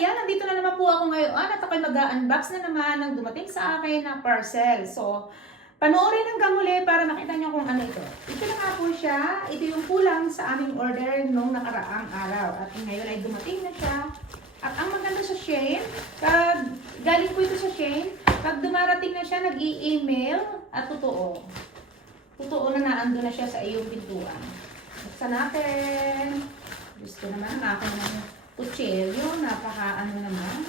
ayan, nandito na naman po ako ngayon at ako'y mag-unbox na naman ng dumating sa akin na parcel. So, panoorin hanggang muli para makita nyo kung ano ito. Ito na nga po siya. Ito yung kulang sa aming order nung nakaraang araw. At ngayon ay dumating na siya. At ang maganda sa Shein, galing po ito sa Shein, pag dumarating na siya, nag-i-email at totoo. Totoo na naando na siya sa iyong pintuan. Buksan natin. Gusto naman, akin na kutsilyo, napaka-ano naman.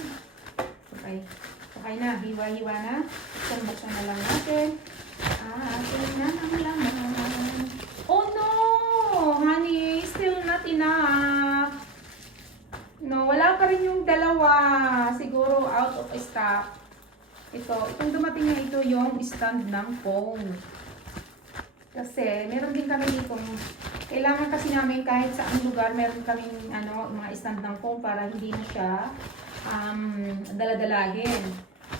Okay na, hiwa-hiwa na. Buksan na lang natin. Akin na ang laman. Oh no! Honey, still not enough. No, wala pa rin yung dalawa. Siguro out of stock. Itong dumating na ito yung stand ng phone. Kasi, meron din kami dito. Kailangan kasi namin kahit saan lugar, meron kaming mga stand ng phone para hindi na siya daladalahin.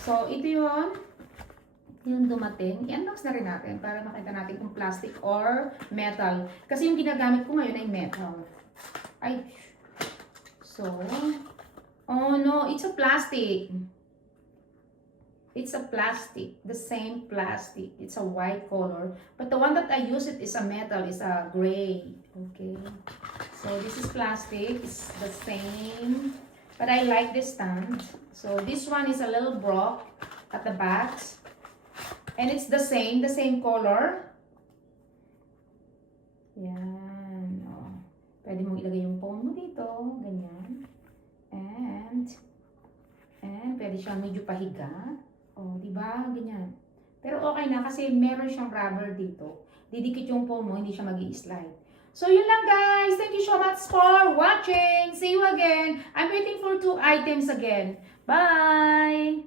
So, ito yung dumating. I-unbox na rin natin para makita natin kung plastic or metal. Kasi yung ginagamit ko ngayon ay metal. Ay. So, oh no, it's a plastic. It's a plastic, the same plastic. It's a white color. But the one that I use it is a metal, is a gray. Okay. So this is plastic, it's the same. But I like this stand. So this one is a little broke at the back. And it's the same color. Yan. Oh. Pwede mong ilagay yung phone mo dito. Ganyan. And pwede siyang medyo pahiga. Oh, di ba? Ganyan. Pero okay na kasi meron siyang rubber dito. Didikit yung phone mo, hindi siya magi-slide. So, yun lang guys. Thank you so much for watching. See you again. I'm waiting for 2 items again. Bye!